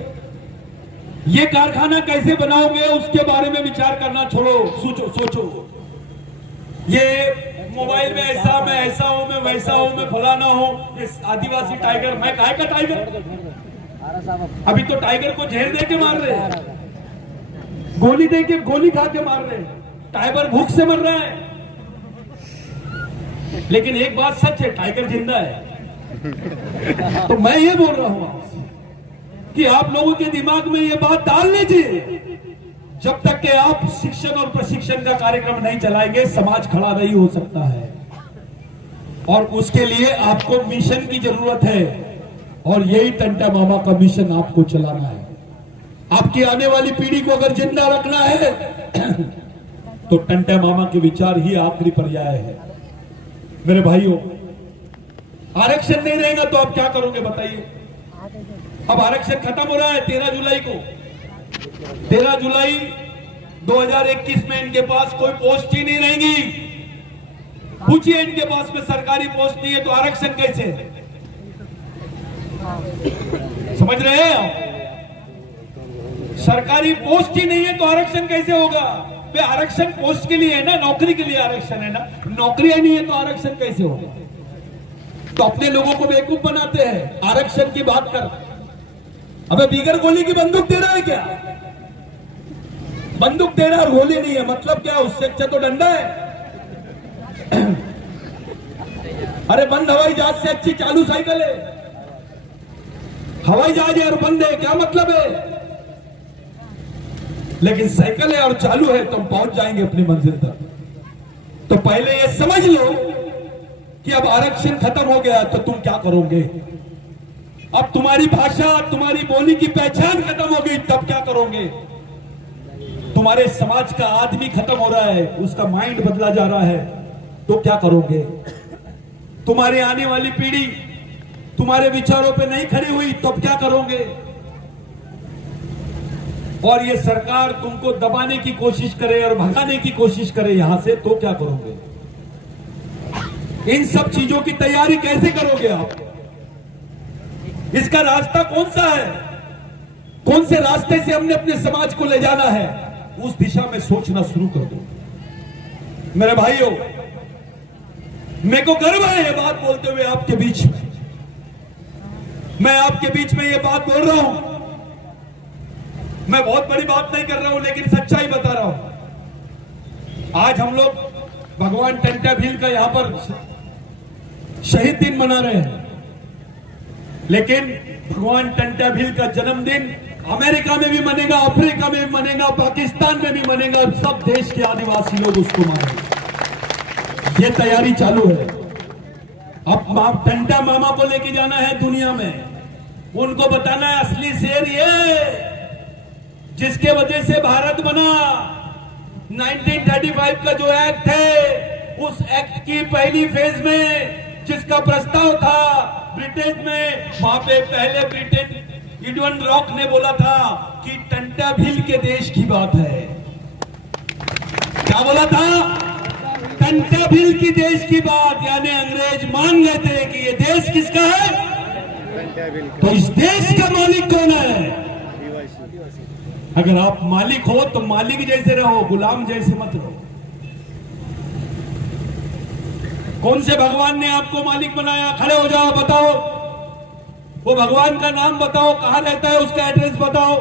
ये कारखाना कैसे बनाओगे उसके बारे में विचार करना छोड़ो, सोचो। ये मोबाइल में ऐसा, मैं ऐसा हूं, मैं वैसा हूं, मैं फलाना हूं, ये आदिवासी टाइगर, मैं काहे का टाइगर? अभी तो टाइगर को जहर दे के मार रहे हैं, गोली दे के, गोली खा के मार रहे हैं, टाइगर भूख से मर रहा है। लेकिन एक बात सच है, टाइगर जिंदा है। तो मैं ये बोल रहा हूं कि आप लोगों के दिमाग में ये बात डाल लीजिए, जब तक कि आप शिक्षण और प्रशिक्षण का कार्यक्रम नहीं चलाएंगे समाज खड़ा नहीं हो सकता है, और उसके लिए आपको मिशन की जरूरत है, और यही टंटा मामा का मिशन आपको चलाना है। आपकी आने वाली पीढ़ी को अगर जिंदा रखना है तो टंटा मामा के विचार ही आखिरी पर्याय है। मेरे भाइयों, आरक्षण नहीं रहेगा तो आप क्या करोगे बताइए? अब आरक्षण खत्म हो रहा है 13 जुलाई को। 13 जुलाई 2021 में इनके पास कोई पोस्ट ही नहीं रहेगी। पूछिए इनके पास में सरकारी पोस्ट नहीं है तो आरक्षण कैसे? समझ रहे हैं आप? सरकारी पोस्ट ही नहीं है तो आरक्षण कैसे होगा? वे आरक्षण पोस्ट के लिए है ना, नौकरी के लिए आरक्षण है ना। नौकरी नहीं है तो आरक्षण कैसे होगा? तो अपने लोगों को बेवकूफ बनाते हैं आरक्षण की बात कर। अबे बिगर गोली की बंदूक दे रहा है क्या? बंदूक दे रहा है, गोली नहीं है, मतलब क्या? उससे अच्छा तो डंडा है। अरे बंद हवाई जहाज से अच्छी चालू साइकिल है। हवाई जहाज है और बंद है, क्या मतलब है? लेकिन साइकिल है और चालू है तो हम पहुंच जाएंगे अपनी मंजिल तक। तो पहले ये समझ लो कि अब आरक्षण खत्म हो गया तो तुम क्या करोगे? अब तुम्हारी भाषा, तुम्हारी बोली की पहचान खत्म हो गई, तब क्या करोगे? तुम्हारे समाज का आदमी खत्म हो रहा है, उसका माइंड बदला जा रहा है, तो क्या करोगे? तुम्हारी आने वाली पीढ़ी तुम्हारे विचारों पे नहीं खड़ी हुई, तब क्या करोगे? और ये सरकार तुमको दबाने की कोशिश करे और भगाने की कोशिश करे यहां से, तो क्या करोगे? इन सब चीजों की तैयारी कैसे करोगे आप? इसका रास्ता कौन सा है? कौन से रास्ते से हमने अपने समाज को ले जाना है? उस दिशा में सोचना शुरू कर दो। मेरे भाइयों, मेरे को गर्व है ये बात बोलते हुए आपके बीच में। मैं आपके बीच में ये बात बोल रहा हूं। मैं बहुत बड़ी बात नहीं कर रहा हूं, लेकिन सच्चाई बता रहा हूं। आज हम लोग भगवान टंटा भील का यहां पर शहीद दिन मना रहे हैं, लेकिन भगवान टंटा भील का जन्मदिन अमेरिका में भी मनेगा, अफ्रीका में भी मनेगा, पाकिस्तान में भी मनेगा, सब देश के आदिवासी लोग उसको मानेंगे। ये तैयारी चालू है। अब टंटा मामा को लेके जाना है दुनिया में, उनको बताना है असली शेर ये जिसके वजह से भारत बना। 1935 का जो एक्ट है, उस एक्ट की पहली फेज में जिसका प्रस्ताव था ब्रिटेन में, वहां पे पहले ब्रिटेन इडवन रॉक ने बोला था कि टंटा भील के देश की बात है। क्या बोला था? टंटा भील की देश की बात, यानी अंग्रेज मान गए थे कि ये देश किसका है। तो इस देश का मालिक कौन है? अगर आप मालिक हो तो मालिक जैसे रहो, गुलाम जैसे मत रहो। कौन से भगवान ने आपको मालिक बनाया? खड़े हो जाओ, बताओ वो भगवान का नाम बताओ, कहां रहता है, उसका एड्रेस बताओ।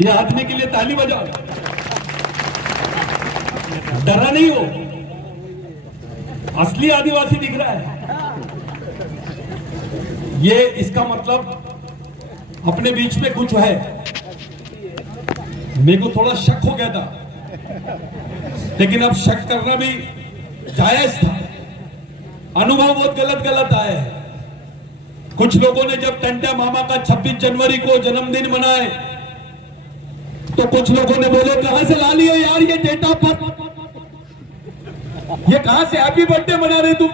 ये आदमी के लिए ताली बजाओ, डरा नहीं हो, असली आदिवासी दिख रहा है। ये इसका मतलब अपने बीच में कुछ है। मेरे को थोड़ा शक हो गया था, लेकिन अब शक करना भी जायज था। अनुभव बहुत गलत आए हैं। कुछ लोगों ने जब टंटा मामा का 26 जनवरी को जन्मदिन मनाए तो कुछ लोगों ने बोले कहां से ला लिए यार ये डेट ऑफ बर्थ, ये कहां से हैप्पी बर्थडे मना रहे तुम?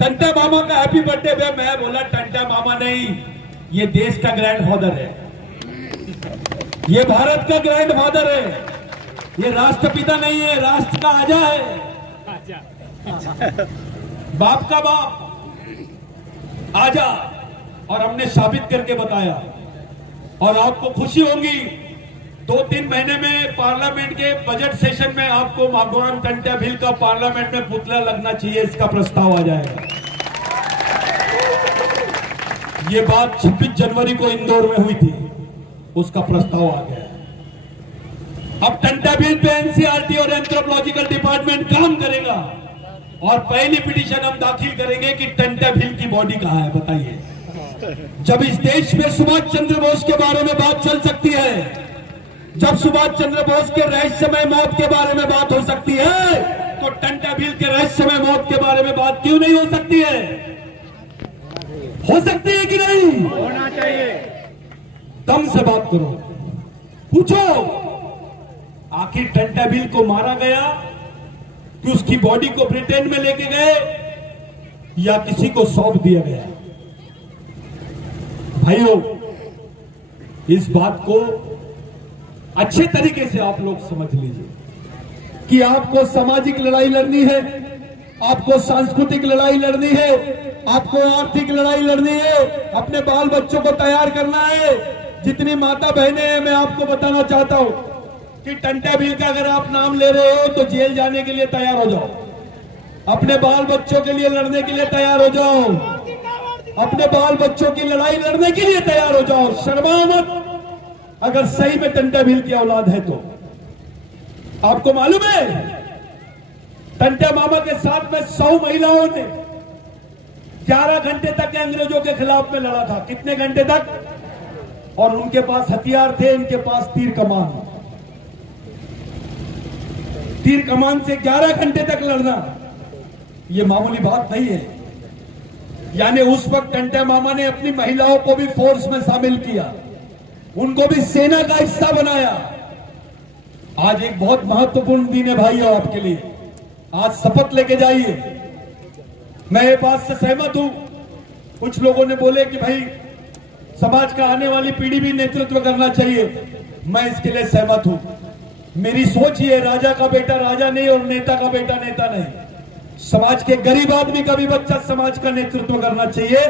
टंटा मामा का हैप्पी बर्थडे। मैं बोला टंटा मामा नहीं, ये देश का ग्रैंडफादर है, ये भारत का ग्रैंडफादर है, ये राष्ट्रपिता नहीं है, राष्ट्र का आजा है, बाप का बाप आजा। और हमने साबित करके बताया। और आपको खुशी होगी, 2-3 महीने में पार्लियामेंट के बजट सेशन में आपको भगवान टंटा भील का पार्लियामेंट में पुतला लगना चाहिए, इसका प्रस्ताव आ जाएगा। ये बात 26 जनवरी को इंदौर में हुई थी, उसका प्रस्ताव आ गया। अब टंटा भील पे एनसीईआरटी और एंथ्रोपोलॉजिकल डिपार्टमेंट काम करेगा और पहली पिटीशन हम दाखिल करेंगे कि टंटा भील की बॉडी कहां है, बताइए। जब इस देश में सुभाष चंद्र बोस के बारे में बात चल सकती है, जब सुभाष चंद्र बोस के रहस्यमय मौत के बारे में बात हो सकती है, तो टंटा भील के रहस्यमय मौत के बारे में बात क्यों नहीं हो सकती है? हो सकती है कि नहीं? होना चाहिए। दम से बात करो, पूछो आखिर टंटा भील को मारा गया कि उसकी बॉडी को ब्रिटेन में लेके गए या किसी को सौंप दिया गया? भाइयों, इस बात को अच्छे तरीके से आप लोग समझ लीजिए कि आपको सामाजिक लड़ाई लड़नी है, आपको सांस्कृतिक लड़ाई लड़नी है, आपको आर्थिक लड़ाई लड़नी है, अपने बाल बच्चों को तैयार करना है। जितनी माता बहनें हैं, मैं आपको बताना चाहता हूं कि टंटा बिल का अगर आप नाम ले रहे हो तो जेल जाने के लिए तैयार हो जाओ, अपने बाल बच्चों के लिए लड़ने के लिए तैयार हो जाओ, अपने बाल बच्चों की लड़ाई लड़ने के लिए तैयार हो जाओ। शर्माओ मत अगर सही में टंटा भील की औलाद है तो। आपको मालूम है टंटा मामा के साथ में 100 महिलाओं ने 11 घंटे तक के अंग्रेजों के खिलाफ में लड़ा था। कितने घंटे तक? और उनके पास हथियार थे, इनके पास तीर कमान। तीर कमान से 11 घंटे तक लड़ना यह मामूली बात नहीं है। यानी उस वक्त टंटा मामा ने अपनी महिलाओं को भी फोर्स में शामिल किया, उनको भी सेना का हिस्सा बनाया। आज एक बहुत महत्वपूर्ण दिन है भाइयों आपके लिए। आज शपथ लेके जाइए। मैं ये बात से सहमत हूं। कुछ लोगों ने बोले कि भाई समाज का आने वाली पीढ़ी भी नेतृत्व करना चाहिए। मैं इसके लिए सहमत हूं। मेरी सोच ये, राजा का बेटा राजा नहीं और नेता का बेटा नेता नहीं। समाज के गरीब आदमी का भी बच्चा समाज का नेतृत्व करना चाहिए,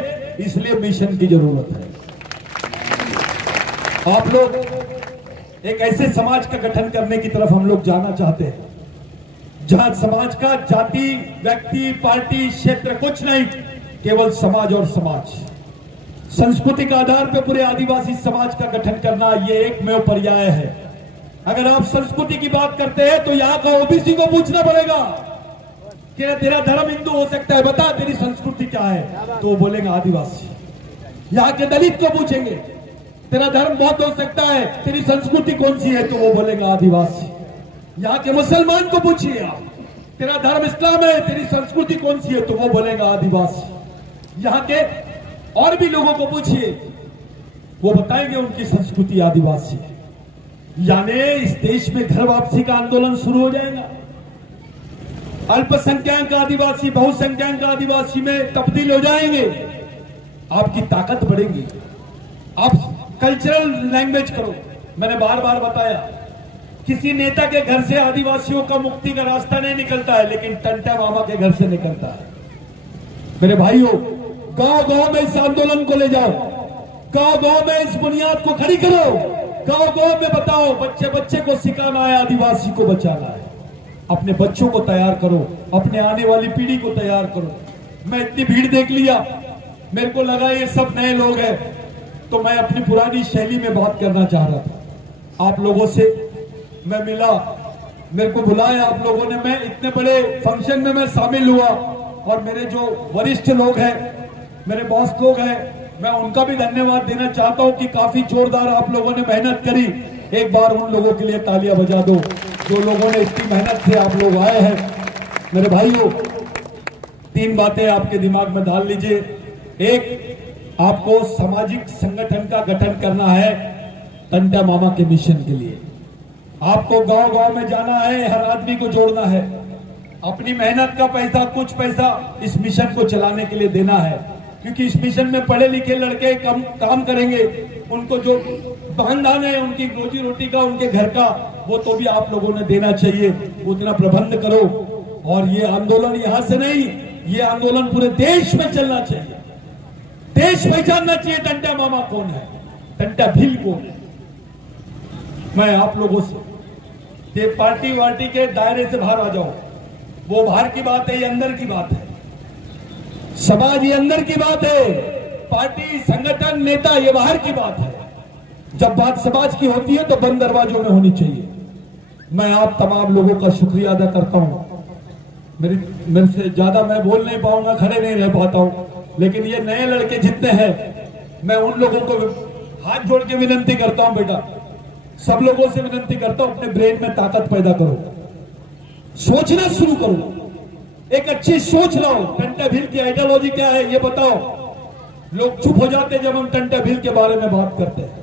इसलिए मिशन की जरूरत है। आप लोग एक ऐसे समाज का गठन करने की तरफ हम लोग जाना चाहते हैं जहां समाज का जाति, व्यक्ति, पार्टी, क्षेत्र कुछ नहीं, केवल समाज और समाज। सांस्कृतिक आधार पर पूरे आदिवासी समाज का गठन करना ये एकमेव पर्याय है। अगर आप संस्कृति की बात करते हैं तो यहां का ओबीसी को पूछना पड़ेगा कि तेरा धर्म हिंदू हो सकता है, बता तेरी संस्कृति क्या है, तो वो बोलेंगे आदिवासी। यहाँ के दलित को पूछेंगे तेरा धर्म बौद्ध हो सकता है, तेरी संस्कृति कौन सी है, तो वो बोलेंगे आदिवासी। यहाँ के मुसलमान को पूछिए आप, तेरा धर्म इस्लाम है, तेरी संस्कृति कौन सी है, तो वो बोलेगा आदिवासी। यहाँ के और भी लोगों को पूछिए, वो बताएंगे उनकी संस्कृति आदिवासी। यानी इस देश में घर वापसी का आंदोलन शुरू हो जाएगा। अल्पसंख्यक आदिवासी बहुसंख्यक आदिवासी में तब्दील हो जाएंगे। आपकी ताकत बढ़ेगी। आप कल्चरल लैंग्वेज करो। मैंने बार बार बताया, किसी नेता के घर से आदिवासियों का मुक्ति का रास्ता नहीं निकलता है, लेकिन टंटा मामा के घर से निकलता है। मेरे भाइयों, गांव गांव में इस आंदोलन को ले जाओ, गांव गांव में इस बुनियाद को खड़ी करो, गांव गांव में बताओ, बच्चे बच्चे को सिखाना है, आदिवासी को बचाना है। अपने बच्चों को तैयार करो, अपने आने वाली पीढ़ी को तैयार करो। मैं इतनी भीड़ देख लिया, मेरे को लगा ये सब नए लोग हैं, तो मैं अपनी पुरानी शैली में बात करना चाह रहा था। आप लोगों से मैं मिला, मेरे को बुलाया आप लोगों ने, मैं इतने बड़े फंक्शन में मैं शामिल हुआ। और मेरे जो वरिष्ठ लोग हैं, मेरे बॉस लोग हैं, मैं उनका भी धन्यवाद देना चाहता हूं कि काफी जोरदार आप लोगों ने मेहनत करी। एक बार उन लोगों के लिए तालियां बजा दो जो लोगों ने इतनी मेहनत से आप लोग आए हैं। मेरे भाइयों, 3 बातें आपके दिमाग में डाल लीजिए। एक, आपको सामाजिक संगठन का गठन करना है टंटा मामा के मिशन के लिए। आपको गांव गांव में जाना है, हर आदमी को जोड़ना है, अपनी मेहनत का पैसा, कुछ पैसा इस मिशन को चलाने के लिए देना है। क्योंकि इस मिशन में पढ़े लिखे लड़के काम करेंगे, उनको जो बहन है उनकी रोजी रोटी का, उनके घर का, वो तो भी आप लोगों ने देना चाहिए। उतना प्रबंध करो। और ये आंदोलन यहां से नहीं, ये आंदोलन पूरे देश में चलना चाहिए। देश पहचानना चाहिए टंटा मामा कौन है, टंटा भील कौन है। मैं आप लोगों से, ये पार्टी वार्टी के दायरे से बाहर आ जाओ। वो बाहर की बात है, ये अंदर की बात है। समाज ये अंदर की बात है, पार्टी, संगठन, नेता ये बाहर की बात है। जब बात समाज की होती है तो बंद दरवाजों में होनी चाहिए। मैं आप तमाम लोगों का शुक्रिया अदा करता हूं। मेरे से ज्यादा मैं बोल नहीं पाऊंगा, खड़े नहीं रह पाता हूं, लेकिन ये नए लड़के जितने हैं, मैं उन लोगों को हाथ जोड़ के विनती करता हूं, बेटा सब लोगों से विनती करता हूं, अपने ब्रेन में ताकत पैदा करो, सोचना शुरू करो, एक अच्छी सोच लाओ। टंटा भील की आइडियोलॉजी क्या है ये बताओ। लोग चुप हो जाते जब हम टंटा भील के बारे में बात करते हैं।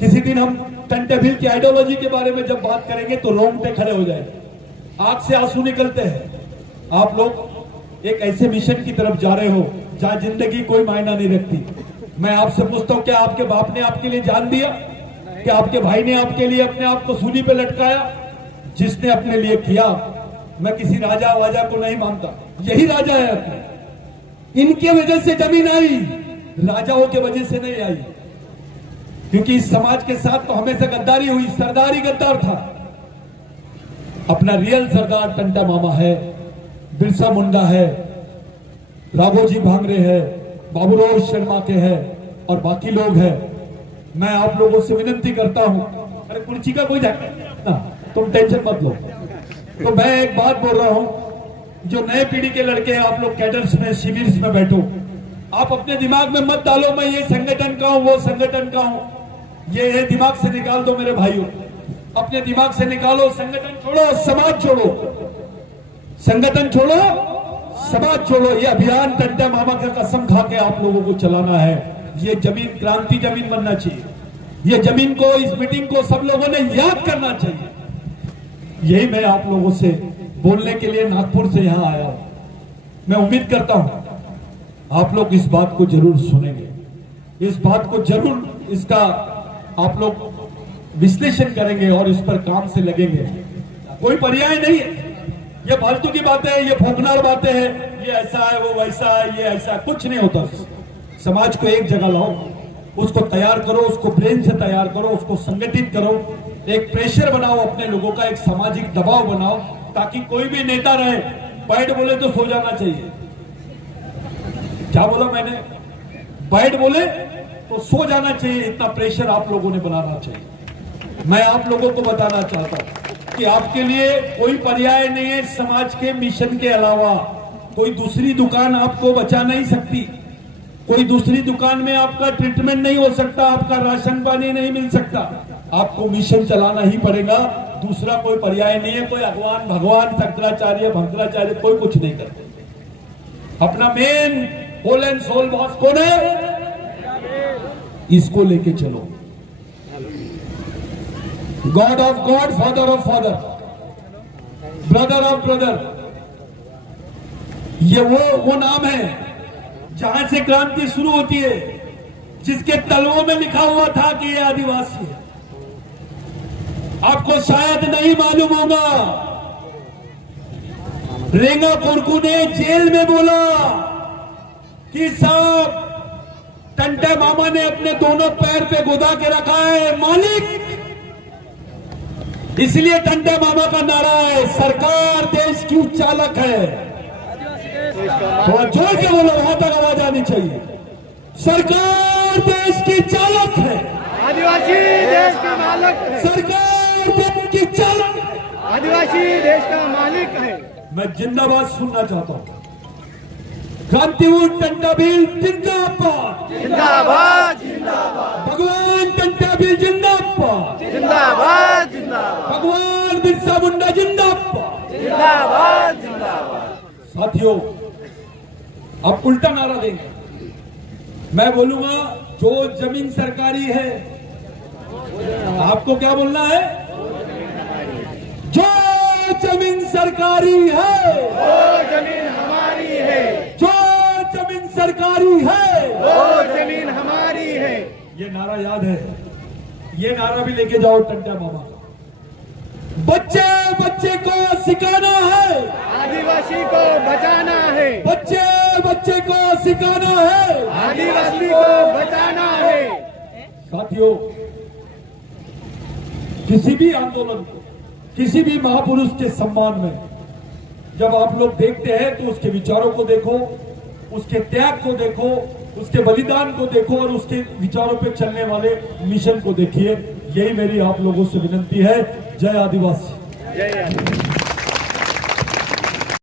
किसी दिन हम टंटा भील की आइडियोलॉजी के बारे में जब बात करेंगे तो रोंगटे खड़े हो जाएंगे, आंख से आंसू निकलते हैं। आप लोग एक ऐसे मिशन की तरफ जा रहे हो जहां जिंदगी कोई मायना नहीं रखती। मैं आपसे पूछता हूं, क्या आपके बाप ने आपके लिए जान दिया? क्या आपके भाई ने आपके लिए अपने आप को सूली पे लटकाया? जिसने अपने लिए किया, मैं किसी राजा वाजा को नहीं मानता, यही राजा है अपने। इनके वजह से जमीन आई, राजाओं के वजह से नहीं आई। क्योंकि इस समाज के साथ तो हमेशा गद्दारी हुई, सरदार ही गद्दार था। अपना रियल सरदार टंटा मामा है, बिरसा मुंडा है, राघोजी भांगरे है, बाबूराव शर्मा के है और बाकी लोग हैं। मैं आप लोगों से विनती करता हूं, अरे कुर्सी का कोई झटका, तुम टेंशन मत लो। तो मैं एक बात बोल रहा हूं, जो नए पीढ़ी के लड़के हैं, आप लोग कैडर्स में, शिविर में बैठो। आप अपने दिमाग में मत डालो मैं ये संगठन का हूं, वो संगठन का हूं। ये दिमाग से निकाल दो मेरे भाइयों, अपने दिमाग से निकालो। संगठन छोड़ो, समाज छोड़ो। संगठन छोड़ो, समाज छोड़ो। ये अभियान टंटा मामा का कसम खा के आप लोगों को चलाना है। ये जमीन क्रांति जमीन बनना चाहिए। ये जमीन को, इस मीटिंग को सब लोगों ने याद करना चाहिए। यही मैं आप लोगों से बोलने के लिए नागपुर से यहां आया हूं। मैं उम्मीद करता हूं आप लोग इस बात को जरूर सुनेंगे, इस बात को जरूर, इसका आप लोग विश्लेषण करेंगे और इस पर काम से लगेंगे। कोई पर्याय नहीं है, ये फालतू की बातें हैं, ये फोकनार बातें हैं, ये ऐसा है, वो वैसा है, ये ऐसा कुछ नहीं होता। समाज को एक जगह लाओ, उसको तैयार करो, उसको ब्रेन से तैयार करो, उसको संगठित करो, एक प्रेशर बनाओ अपने लोगों का, एक सामाजिक दबाव बनाओ, ताकि कोई भी नेता रहे, बैठ बोले तो सो जाना चाहिए। क्या बोला मैंने? बैठ बोले तो सो जाना चाहिए। इतना प्रेशर आप लोगों ने बनाना चाहिए। मैं आप लोगों को बताना चाहता हूं कि आपके लिए कोई पर्याय नहीं है समाज के मिशन के अलावा। कोई दूसरी दुकान आपको बचा नहीं सकती, कोई दूसरी दुकान में आपका ट्रीटमेंट नहीं हो सकता, आपका राशन पानी नहीं मिल सकता। आपको मिशन चलाना ही पड़ेगा, दूसरा कोई पर्याय नहीं है। कोई भगवान भगवान शंकराचार्य भंकराचार्य कोई कुछ नहीं करते। अपना main whole and soul boss कौन है? इसको लेके चलो। God of god, father of father, brother of brother, ये वो नाम है जहां से क्रांति शुरू होती है, जिसके तलवों में लिखा हुआ था कि ये आदिवासी है। आपको शायद नहीं मालूम होगा, रेंगा कोरकू ने जेल में बोला कि साहब टंटा मामा ने अपने दोनों पैर पे गोदा के रखा है मालिक। इसलिए टंटा मामा का नारा है, सरकार देश की चालक है। थोड़ा जोर के बोलो, वहां तक आवाज आनी चाहिए। सरकार देश की चालक है, आदिवासी देश का मालिक है। सरकार देश की चालक है, आदिवासी देश का मालिक है। मैं जिंदाबाद सुनना चाहता हूं। क्रांतिवीर टंटा भील जिंदाबाद, जिंदाबाद जिंदाबाद, भगवान टंटा भील जिंदाबाद, जिंदाबाद जिंदाबाद, भगवान बिरसा मुंडा जिंदाबाद, जिंदाबाद जिंदाबाद। साथियों, अब उल्टा नारा देंगे। मैं बोलूंगा जो जमीन सरकारी है, आपको क्या बोलना है? जो जमीन सरकारी है, वो जमीन हमारी है, जो जमीन सरकारी है, वो जमीन हमारी है। ये नारा याद है, ये नारा भी लेके जाओ टंटा मामा। बच्चे बच्चे को सिखाना है, आदिवासी को बचाना है, बच्चे बच्चे को सिखाना है, आदिवासी को बचाना है। साथियों, किसी भी आंदोलन को, किसी भी महापुरुष के सम्मान में जब आप लोग देखते हैं तो उसके विचारों को देखो, उसके त्याग को देखो, उसके बलिदान को देखो और उसके विचारों पे चलने वाले मिशन को देखिए। यही मेरी आप लोगों से विनती है। जय आदिवासी। जय आदिवासी।